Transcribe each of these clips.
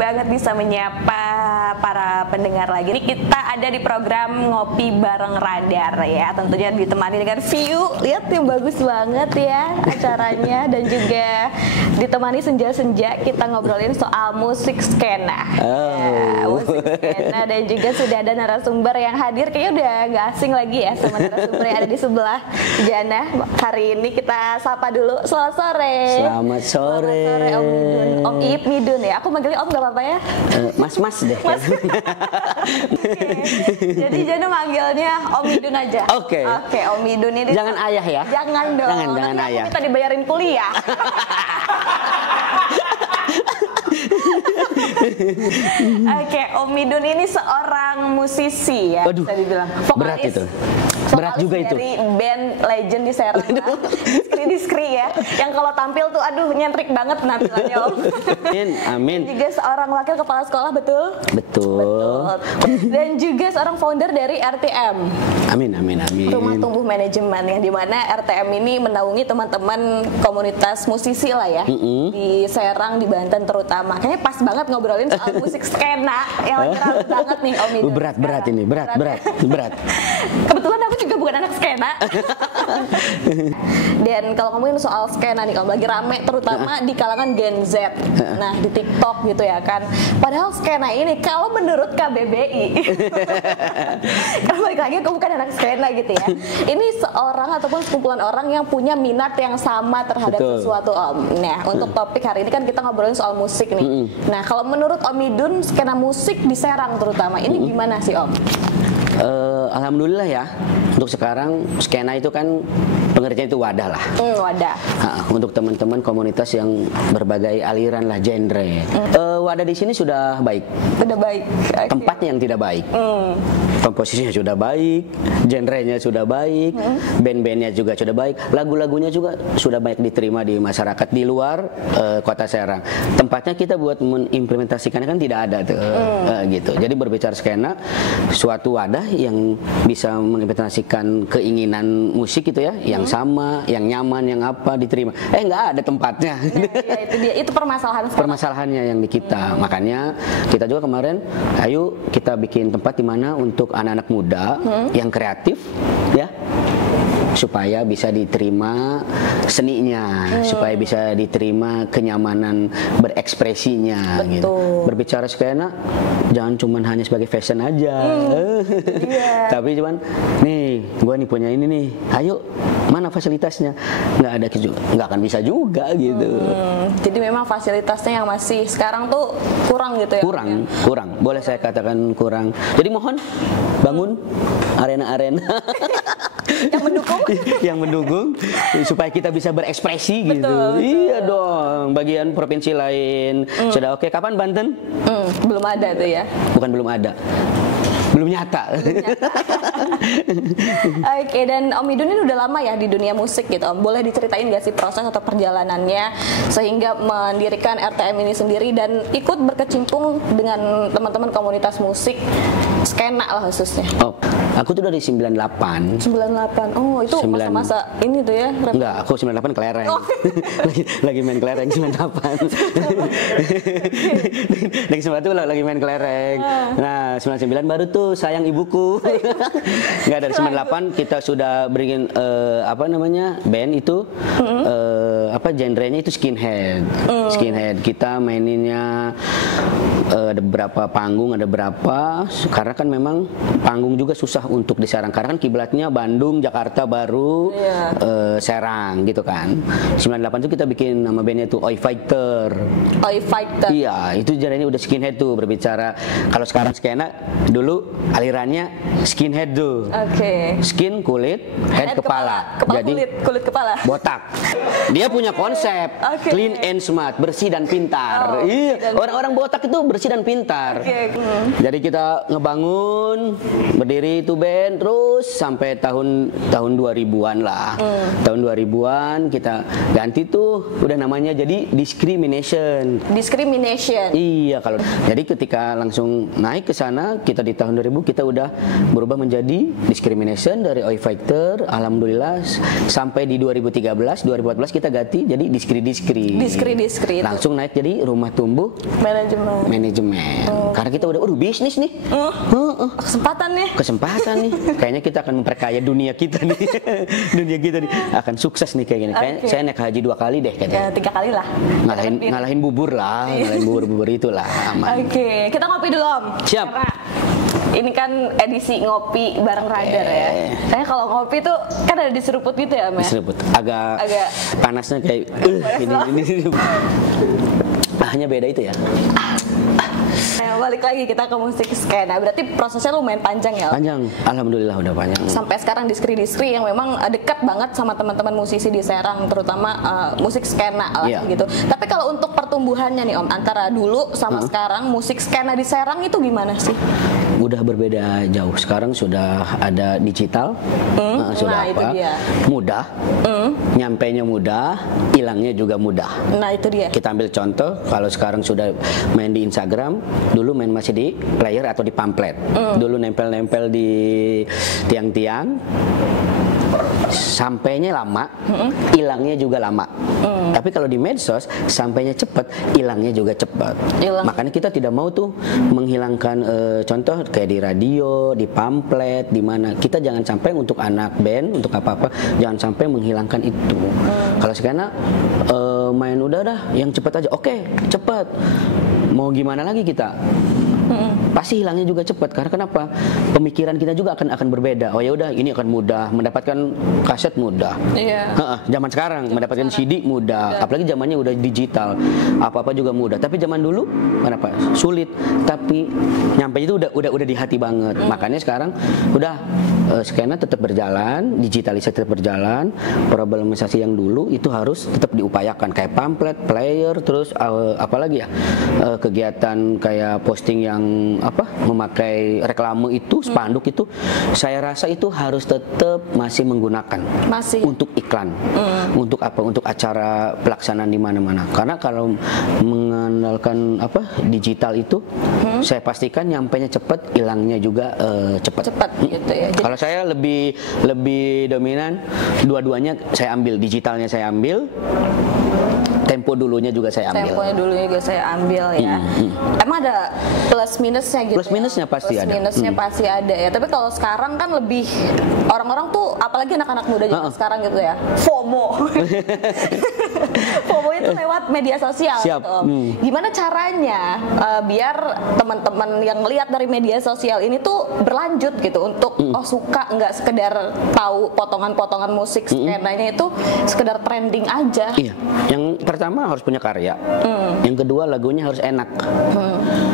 banget bisa menyapa para pendengar lagi. Ini kita ada di program Ngopi Bareng Radar ya. Tentunya ditemani dengan view, lihat yang bagus banget ya acaranya. Dan juga ditemani senja-senja kita ngobrolin soal musik skena. Ya, musik skena. Dan juga sudah ada narasumber yang hadir. Kayaknya udah gak asing lagi ya sama narasumber yang ada di sebelah Jana. Hari ini kita sapa dulu. Selamat sore. Selamat sore. Selamat sore Om Midun. Om Iip Midun ya. Aku manggilnya Om gak apa-apa ya? Mas deh. Mas. Jadi Jana manggilnya Om Midun aja. Oke. Om Midun ini. Jangan ayah ya. Jangan dong. Jangan Nanti ayah. Kita dibayarin kuliah. Oke, Om Midun ini seorang musisi ya. Aduh, bisa dibilang. berat itu. Berat juga itu. Dari band legend di Serang. Diskri ya. Yang kalau tampil tuh aduh nyentrik banget penampilannya Om. Amin. Dan juga seorang wakil kepala sekolah, betul? Betul. Dan juga seorang founder dari RTM. Amin. Rumah Tumbuh Manajemen, yang dimana RTM ini menaungi teman-teman komunitas musisi lah ya. Di Serang, di Banten terutama. Kayaknya pas banget ngobrolin soal musik skena yang lagi rame banget nih Om Midun. Berat ini, berat. Kebetulan aku juga bukan anak skena. Dan kalau ngomongin soal skena nih, kalau lagi rame terutama di kalangan Gen Z. Nah, di TikTok gitu ya kan. Padahal skena ini kalau menurut KBBI, karena balik lagi aku bukan anak skena gitu ya. Ini seorang ataupun sekumpulan orang yang punya minat yang sama terhadap sesuatu Om. Nah, untuk topik hari ini kan kita ngobrolin soal musik nih. Nah, kalau menurut Om Midun, skena musik di Serang terutama ini gimana sih Om? Alhamdulillah ya, untuk sekarang skena itu kan pengertian itu wadah lah. Wadah. Untuk teman-teman komunitas yang berbagai aliran lah, genre. Wadah di sini sudah baik. Sudah baik. Okay. Tempatnya yang tidak baik. Komposisinya sudah baik, genrenya sudah baik, band-bandnya juga sudah baik, lagu-lagunya juga sudah baik diterima di masyarakat di luar kota Serang. Tempatnya kita buat mengimplementasikannya kan tidak ada tuh, gitu. Jadi berbicara skena, suatu wadah yang bisa mengimplementasikan keinginan musik gitu ya, yang sama, yang nyaman, yang apa diterima. Nggak ada tempatnya. Ya, itu dia, itu permasalahannya yang di kita. Makanya kita juga kemarin, ayo kita bikin tempat di mana untuk anak-anak muda yang kreatif ya, supaya bisa diterima seninya, supaya bisa diterima kenyamanan berekspresinya. Betul. Gitu. Berbicara skena jangan cuman hanya sebagai fashion aja. Tapi cuman nih, gua nih punya ini nih, ayo mana fasilitasnya? Nggak ada, nggak akan bisa juga gitu. Jadi memang fasilitasnya yang masih sekarang tuh kurang gitu ya? Kurang. Boleh saya katakan kurang. Jadi mohon bangun arena-arena yang mendukung supaya kita bisa berekspresi gitu. Iya dong. Bagian provinsi lain sudah oke. Kapan Banten? Belum ada tuh ya? Bukan belum ada. Belum nyata. Oke, dan Om Midun ini udah lama ya di dunia musik gitu Om. Boleh diceritain gak sih proses atau perjalanannya sehingga mendirikan RTM ini sendiri dan ikut berkecimpung dengan teman-teman komunitas musik skena lah khususnya? Oh, aku tuh dari 98. 98. Oh, itu masa-masa ini tuh ya? Enggak, aku 98 kelereng. lagi main kelereng 98. Dari 98 tuh lagi main kelereng. Nah, 99 baru tuh Sayang Ibuku. Enggak, dari 98 kita sudah bikin band itu genrenya itu skinhead. Skinhead. Kita maininnya ada berapa panggung, ada berapa, karena kan memang panggung juga susah untuk di Serang karena kan kiblatnya Bandung, Jakarta baru, Serang gitu kan. 98 itu kita bikin nama bandnya itu Oi Fighter. Iya, itu jaranya udah skinhead tuh, berbicara kalau sekarang skena, dulu alirannya skinhead tuh. Skin kulit, head kepala. Jadi kulit kepala. Botak. Dia punya konsep clean and smart, bersih dan pintar. Iya, orang-orang botak itu bersih dan pintar. Jadi kita ngebangun bangun, berdiri itu band terus sampai tahun 2000-an lah. Tahun 2000-an kita ganti tuh udah namanya jadi Discrimination. Discrimination. Iya, kalau jadi ketika langsung naik ke sana kita di tahun 2000 kita udah berubah menjadi Discrimination dari Oi Fighter. Alhamdulillah sampai di 2013, 2014 kita ganti jadi Diskri. Langsung naik jadi Rumah Tumbuh Manajemen. Karena kita udah bisnis nih. Kesempatan nih. Kayaknya kita akan memperkaya dunia kita nih. Dunia kita nih akan sukses nih kayak gini. Kayaknya saya naik haji 2 kali deh kayaknya. 3 kali lah. Ngalahin bubur lah, ngalahin bubur itulah aman. Oke, kita ngopi dulu Om. Siap. Karena ini kan edisi ngopi bareng Radar ya. Kayaknya kalau ngopi tuh kan ada diseruput gitu ya, Mas? Diseruput. Agak panasnya kayak ini. Hanya beda itu ya. Balik lagi kita ke musik skena. Berarti prosesnya lumayan panjang ya? Panjang, alhamdulillah udah panjang. Sampai sekarang Diskri yang memang dekat banget sama teman-teman musisi di Serang, terutama musik skena lah gitu. Tapi kalau untuk pertumbuhannya nih Om, antara dulu sama sekarang musik skena di Serang itu gimana sih? Udah berbeda jauh. Sekarang sudah ada digital, sudah itu dia. Mudah, nyampainya mudah, hilangnya juga mudah. Nah itu dia. Kita ambil contoh, kalau sekarang sudah main di Instagram, dulu main masih di player atau di pamflet. Dulu nempel-nempel di tiang-tiang, sampainya lama, hilangnya juga lama. Tapi kalau di medsos, sampainya cepat, hilangnya juga cepat. Makanya kita tidak mau tuh menghilangkan contoh kayak di radio, di pamflet, di mana kita jangan sampai untuk anak band, untuk apa-apa, jangan sampai menghilangkan itu. Kalau sekarang main udah dah, yang cepat aja. Oke, cepat. Mau gimana lagi kita? Pasti hilangnya juga cepat. Karena kenapa? Pemikiran kita juga akan berbeda. Oh ya udah, ini akan mudah, mendapatkan kaset mudah. Zaman sekarang mendapatkan CD mudah. Apalagi zamannya udah digital, apa-apa juga mudah. Tapi zaman dulu kenapa? Sulit. Tapi nyampe itu udah di hati banget. Makanya sekarang udah skena tetap berjalan, digitalisasi tetap berjalan. Problematisasi yang dulu itu harus tetap diupayakan, kayak pamflet, player, terus apalagi ya, kegiatan kayak posting yang memakai reklame itu, spanduk itu, saya rasa itu harus tetap masih menggunakan untuk iklan, untuk apa, untuk acara pelaksanaan di mana-mana. Karena kalau mengandalkan digital itu, saya pastikan nyampainya cepat, hilangnya juga cepat gitu ya. Kalau saya lebih dominan dua-duanya saya ambil, digitalnya saya ambil, tempo dulunya juga saya ambil. Temponya dulunya juga saya ambil ya. Emang ada plus minusnya gitu. Plus minusnya pasti ada. Plus minusnya pasti ada ya. Tapi kalau sekarang kan lebih orang-orang tuh, apalagi anak-anak muda juga sekarang gitu ya, FOMO. FOMO itu lewat media sosial. Siap. Gitu. Gimana caranya biar teman-teman yang lihat dari media sosial ini tuh berlanjut gitu untuk suka, nggak sekedar tahu potongan-potongan musik skenanya itu sekedar trending aja. Iya. Yang pertama harus punya karya. Yang kedua lagunya harus enak.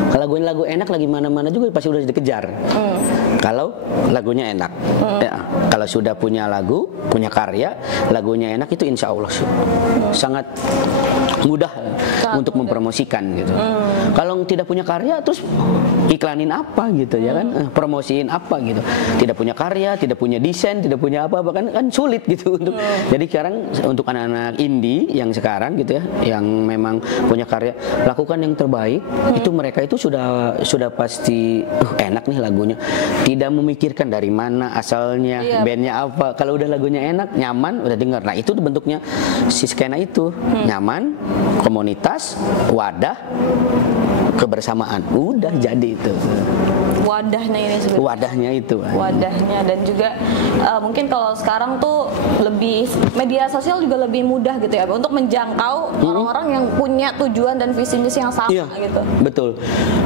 Kalau lagu enak lagi mana-mana juga pasti udah dikejar. Kalau lagunya enak. Ya, kalau sudah punya lagu, punya karya, lagunya enak, itu insya Allah sangat mudah untuk mempromosikan gitu. Kalau tidak punya karya, terus iklanin apa gitu ya kan? Promosiin apa gitu. Tidak punya karya, tidak punya desain, tidak punya apa-apa kan sulit gitu untuk. Jadi sekarang untuk anak-anak indie yang sekarang gitu ya, yang memang punya karya, lakukan yang terbaik. Itu mereka itu sudah pasti enak nih lagunya. Tidak memikirkan dari mana asalnya, bandnya apa. Kalau udah lagunya enak, nyaman, udah dengar. Nah itu bentuknya si skena itu, nyaman, komunitas, wadah, kebersamaan. Udah jadi itu. Wadahnya ini sebenarnya. Wadahnya itu. Wadahnya, dan juga mungkin kalau sekarang tuh lebih media sosial juga lebih mudah gitu ya untuk menjangkau orang-orang yang punya tujuan dan visi misi yang sama gitu. Betul.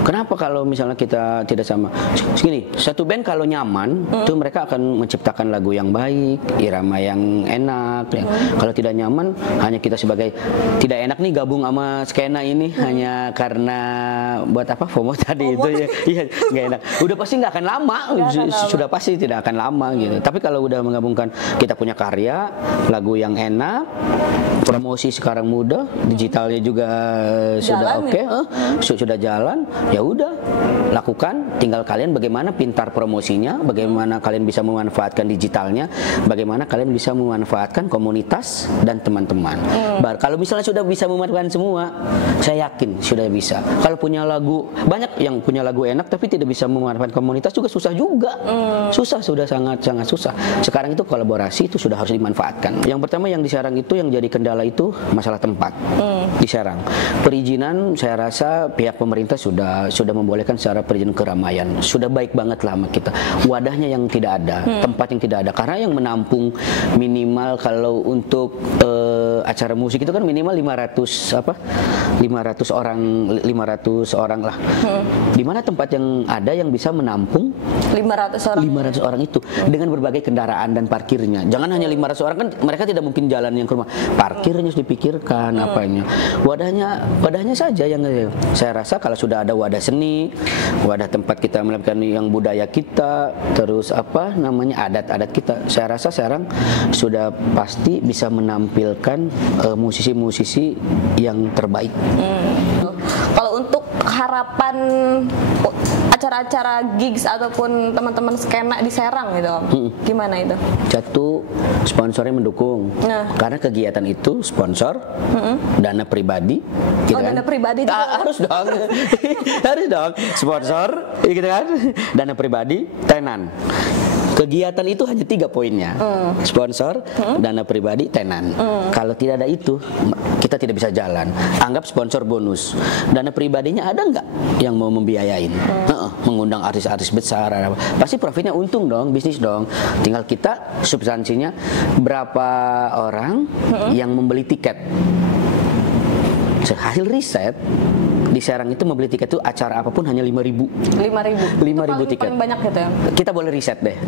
Kenapa kalau misalnya kita tidak sama? Segini, satu band kalau nyaman, tuh mereka akan menciptakan lagu yang baik, irama yang enak. Ya. Kalau tidak nyaman, hanya kita sebagai tidak enak nih gabung sama skena ini hanya karena buat apa? FOMO tadi itu ya. Iya, nggak enak. udah pasti nggak akan lama, sudah pasti tidak akan lama gitu. Tapi kalau udah menggabungkan kita punya karya, lagu yang enak, promosi sekarang mudah, digitalnya juga sudah oke, sudah jalan, ya udah lakukan. Tinggal kalian bagaimana pintar promosinya, bagaimana kalian bisa memanfaatkan digitalnya, bagaimana kalian bisa memanfaatkan komunitas dan teman-teman. Kalau misalnya sudah bisa memanfaatkan semua, saya yakin sudah bisa. Kalau punya lagu, banyak yang punya lagu enak tapi tidak bisa memanfaatkan komunitas juga susah juga. Susah, sudah sangat susah. Sekarang itu kolaborasi itu sudah harus dimanfaatkan. Yang pertama yang di Serang itu yang jadi kendala itu masalah tempat. Di Serang. Perizinan saya rasa pihak pemerintah sudah membolehkan secara perizinan keramaian. Sudah baik banget lah sama kita. Wadahnya yang tidak ada, tempat yang tidak ada. Karena yang menampung minimal kalau untuk acara musik itu kan minimal 500 orang lah. Di mana tempat yang ada yang bisa menampung 500 orang itu dengan berbagai kendaraan dan parkirnya. Jangan hanya 500 orang, kan mereka tidak mungkin jalan yang ke rumah. Parkirnya harus dipikirkan apanya. Wadahnya saja yang saya rasa kalau sudah ada wadah seni, wadah tempat kita melakukan yang budaya kita, terus adat-adat kita. Saya rasa sekarang sudah pasti bisa menampilkan musisi-musisi yang terbaik. Kalau untuk harapan acara-acara gigs ataupun teman-teman skena di Serang gitu, gimana itu? Satu, sponsornya mendukung. Karena kegiatan itu sponsor, dana pribadi, gitu kan? Dana pribadi itu harus dong, harus dong. Sponsor, gitu kan? Dana pribadi, tenan. Kegiatan itu hanya 3 poinnya. Sponsor, dana pribadi, tenan. Kalau tidak ada itu, kita tidak bisa jalan. Anggap sponsor bonus. Dana pribadinya ada nggak yang mau membiayain? Mengundang artis-artis besar, pasti profitnya untung dong, bisnis dong. Tinggal kita substansinya berapa orang yang membeli tiket. Hasil riset di Serang itu membeli tiket itu acara apapun hanya 5.000 tiket. Paling banyak gitu ya. Kita boleh riset deh,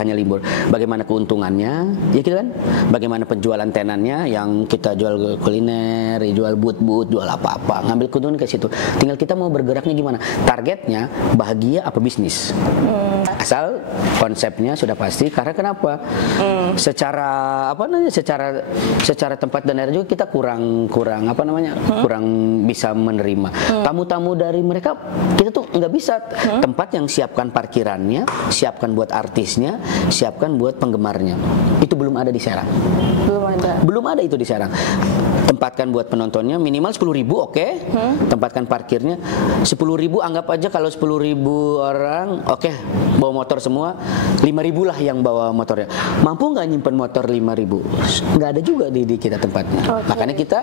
hanya libur. Bagaimana keuntungannya, ya gitu kan? Bagaimana penjualan tenannya yang kita jual kuliner, jual boot-boot, jual apa-apa, ngambil keuntungan ke situ. Tinggal kita mau bergeraknya gimana. Targetnya bahagia apa bisnis. Asal konsepnya sudah pasti. Karena kenapa? Secara tempat dan air juga kita kurang bisa menerima. Tamu-tamu dari mereka kita tuh nggak bisa. Tempat yang siapkan parkirannya, siapkan buat artisnya, siapkan buat penggemarnya, itu belum ada di Serang. Belum ada itu di Serang. Tempatkan buat penontonnya minimal 10.000, oke. Tempatkan parkirnya 10.000, anggap aja kalau 10.000 orang, oke, bawa motor semua, 5.000 lah yang bawa motornya. Mampu nggak nyimpen motor 5.000? Nggak ada juga di kita tempatnya. Makanya kita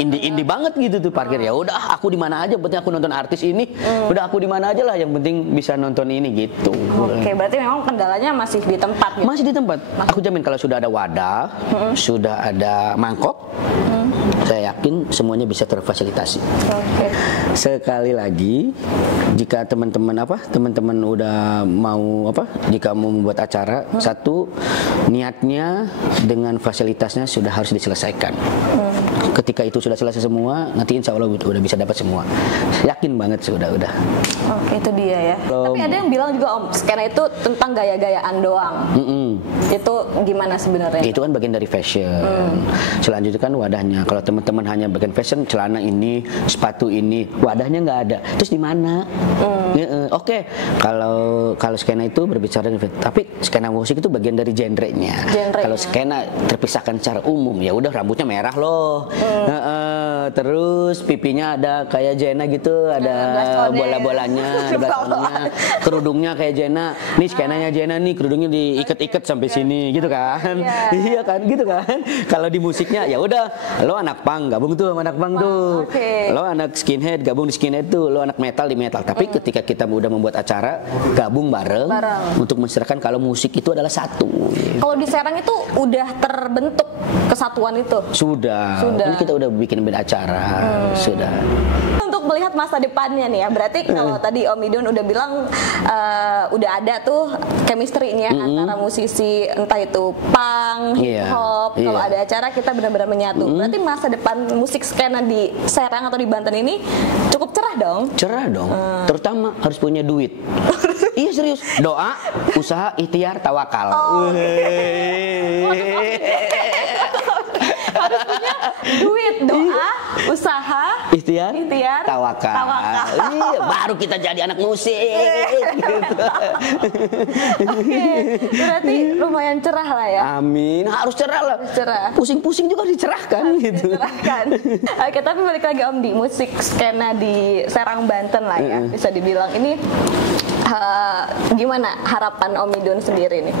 indie banget gitu tuh parkir. Ya udah, aku di mana aja, penting aku nonton artis ini. Udah, aku di mana aja lah, yang penting bisa nonton ini gitu. Oke, berarti memang kendalanya masih di tempat gitu? Masih di tempat. Aku jamin kalau sudah ada wadah, sudah ada mangkok, saya yakin semuanya bisa terfasilitasi. Sekali lagi, jika teman-teman udah mau jika mau membuat acara, satu, niatnya dengan fasilitasnya sudah harus diselesaikan. Ketika itu sudah selesai semua, nanti insya Allah udah bisa dapat semua. Yakin banget sudah. Oke, itu dia ya. Tapi ada yang bilang juga, Om, skena itu tentang gaya-gayaan doang. Itu gimana sebenarnya? Itu kan bagian dari fashion. Selanjutnya kan wadahnya. Kalau teman-teman hanya bagian fashion, celana ini, sepatu ini, wadahnya nggak ada. Terus di mana? Oke, kalau skena itu berbicara, tapi skena musik itu bagian dari genre-nya. Kalau skena terpisahkan secara umum, ya udah rambutnya merah loh. Terus pipinya ada kayak Jenna gitu, ada bola-bolanya, kerudungnya kayak Jenna. Nih skenanya Jenna nih, kerudungnya diikat-ikat sampai sini gitu kan. Iya kan, gitu kan. Kalau di musiknya ya udah, lo anak punk gabung tuh sama anak punk tuh. Lo anak skinhead gabung di skinhead tuh, lo anak metal di metal. Tapi ketika kita udah membuat acara, gabung bareng. Untuk menceritakan kalau musik itu adalah satu. Kalau di Serang itu udah terbentuk kesatuan itu? Sudah. Kan kita udah bikin acara. Sudah. Untuk untuk melihat masa depannya nih ya, berarti kalau tadi Om Idun udah bilang udah ada tuh chemistry-nya antara musisi, entah itu punk, hip hop, kalau ada acara kita benar-benar menyatu. Berarti masa depan musik skena di Serang atau di Banten ini cukup cerah dong? Cerah dong, terutama harus punya duit. Iya serius, doa, usaha, ikhtiar, tawakal. Harus punya duit, doa, usaha, ikhtiar, tawakal. Iya, baru kita jadi anak musik. Gitu. Oke, berarti lumayan cerah lah ya. Amin, harus cerah lah. Cerah. Pusing-pusing juga dicerahkan gitu. Dicerahkan. Oke, tapi balik lagi Om di musik skena di Serang Banten lah ya, bisa dibilang ini gimana harapan Om Idun sendiri nih?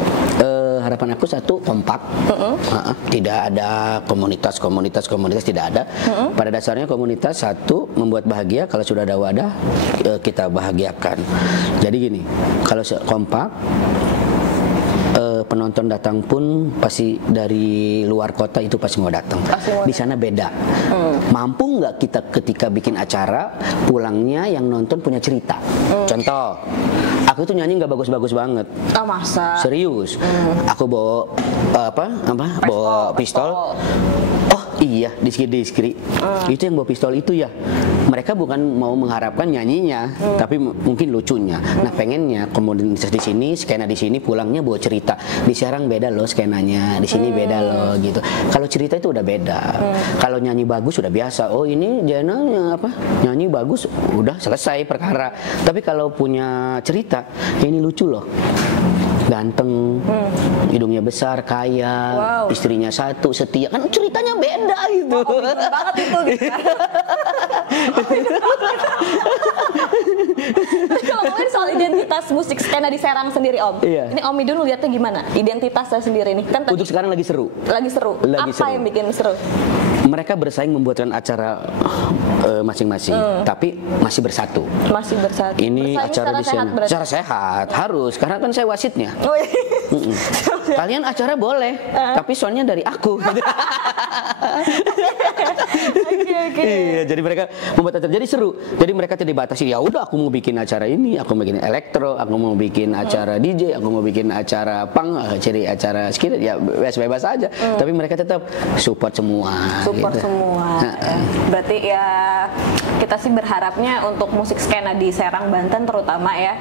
Harapan aku satu, kompak. Tidak ada komunitas tidak ada. Pada dasarnya komunitas satu membuat bahagia, kalau sudah ada wadah kita bahagiakan. Jadi gini, kalau kompak, penonton datang pun pasti dari luar kota itu pasti mau datang. Di sana beda. Mampu nggak kita ketika bikin acara pulangnya yang nonton punya cerita? Contoh, aku tuh nyanyi nggak bagus-bagus banget. Oh masa? Serius. Aku bawa bawa pistol. Oh iya, diskri. Itu yang bawa pistol itu ya. Mereka bukan mau mengharapkan nyanyinya, tapi mungkin lucunya. Nah pengennya komunitas di sini, skena di sini pulangnya bawa cerita. Di Serang beda loh skenanya, di sini beda loh gitu. Kalau cerita itu udah beda. Kalau nyanyi bagus udah biasa. Oh ini Jana nyanyi bagus, udah selesai perkara. Tapi kalau punya cerita, ini lucu loh. Ganteng, hidungnya besar, kaya, istrinya satu, setia, kan ceritanya beda gitu. Banget itu gitu. Kalau ngomongin soal identitas musik skena di Serang sendiri Om, ini Om Idun lihatnya gimana? Identitasnya sendiri nih kan? Untuk sekarang lagi seru. Apa yang bikin seru? Mereka bersaing membuatkan acara masing-masing, tapi masih bersatu. Ini bersaing acara di sana. Secara sehat harus, karena kan saya wasitnya. Kalian acara boleh, tapi soundnya dari aku. Iya, jadi mereka membuat acara jadi seru. Jadi mereka tidak dibatasi. Ya udah, aku mau bikin acara ini, aku mau bikin elektro, aku mau bikin acara DJ, aku mau bikin acara punk, ciri acara skit, ya bebas aja. Tapi mereka tetap support semua. Berarti ya kita sih berharapnya untuk musik skena di Serang Banten terutama ya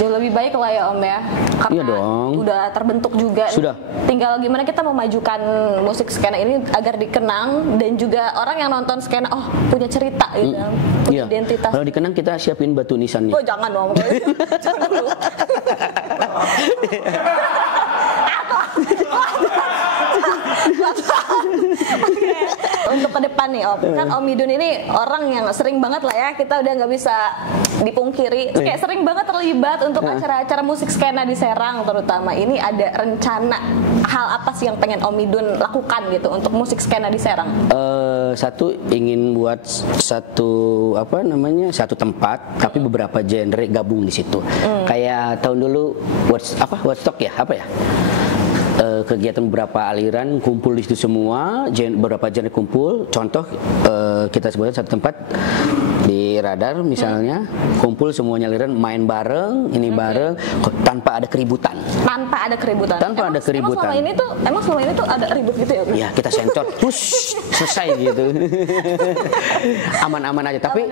jauh lebih baik lah ya Om ya, karena udah terbentuk juga. Sudah. Tinggal gimana kita memajukan musik skena ini agar dikenang dan juga orang yang nonton skena punya cerita gitu, punya identitas. Kalau dikenang kita siapin batu nisannya. Oh jangan dong. Jangan dulu. Untuk ke depan nih Om, kan Om Idun ini orang yang sering banget lah ya, kita udah nggak bisa dipungkiri, kayak sering banget terlibat untuk acara-acara musik skena di Serang terutama. Ini ada rencana hal apa sih yang pengen Om Idun lakukan gitu untuk musik skena di Serang? Satu, ingin buat satu tempat tapi beberapa genre gabung di situ. Kayak tahun dulu Woodstock ya, kegiatan beberapa aliran kumpul di situ semua, beberapa genre kumpul. Contoh kita sebutkan satu tempat di Radar misalnya, kumpul semuanya aliran main bareng, ini bareng tanpa ada keributan. Emang selama ini tuh ada ribut gitu ya? Ya kita sensor, selesai gitu. Aman-aman aja. Tapi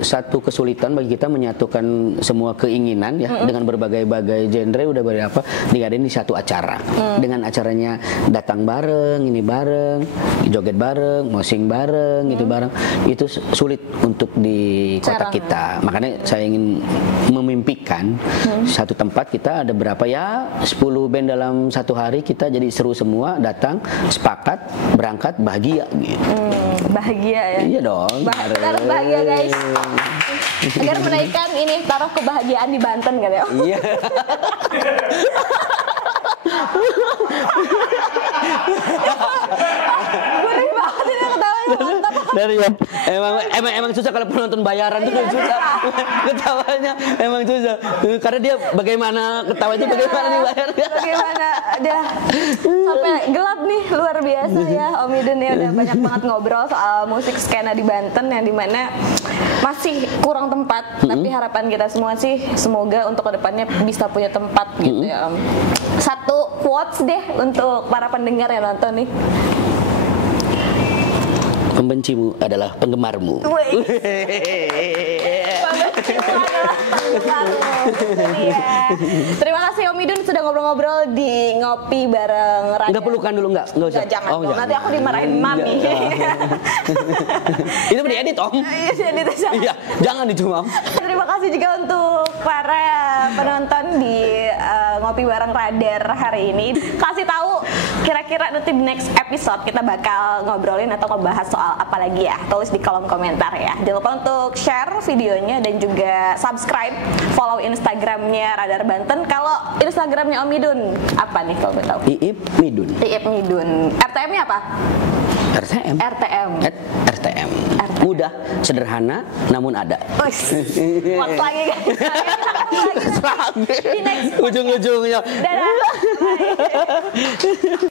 satu kesulitan bagi kita menyatukan semua keinginan ya dengan berbagai-bagai genre udah berapa digadain di satu acara. Dengan acaranya datang bareng, ini bareng, joget bareng, mosing bareng, gitu bareng. Itu sulit untuk di kota kita. Makanya saya ingin memimpikan satu tempat kita ada berapa ya 10 band dalam satu hari, kita jadi seru semua, datang, sepakat, berangkat, bahagia gitu. Bahagia ya? Iya dong. Harus bahagia guys. Agar menaikkan ini taruh kebahagiaan di Banten kan ya? Iya. Gurih banget ini ketawanya, mantap. ya. Emang susah kalau penonton bayaran tuh susah. Ketawanya emang susah. Karena dia bagaimana ketawanya bagaimana dibayar. Bagaimana dah sampai gelap nih, luar biasa ya Om Idun ya, udah banyak banget ngobrol soal musik skena di Banten yang dimana masih kurang tempat, tapi harapan kita semua sih semoga untuk kedepannya bisa punya tempat gitu ya Om. Satu quotes deh untuk para pendengar yang nonton nih. Pembencimu adalah penggemarmu. Pembencimu adalah penggemarmu. Iya. Terima kasih Om Idun sudah ngobrol-ngobrol di Ngopi Bareng Radar. Enggak pelukan dulu enggak usah. Jangan dong, nanti aku dimarahin Mami. Itu diedit Om. Iya, jangan dicuma. Terima kasih juga untuk para penonton di Ngopi Bareng Radar hari ini. Kasih tahu kira-kira nanti di next episode kita bakal ngobrolin atau ngebahas soal apa lagi ya, tulis di kolom komentar ya. Jangan lupa untuk share videonya dan juga subscribe, follow Instagramnya Radar Banten. Kalau Instagramnya Om Idun apa nih kalau boleh tahu? Iip Midun. Iip Midun. RTM-nya apa? RTM. RTM. RTM. Mudah, sederhana, namun ada. Wah, lagi guys. Di next ujung-ujungnya. Dadah. Bye.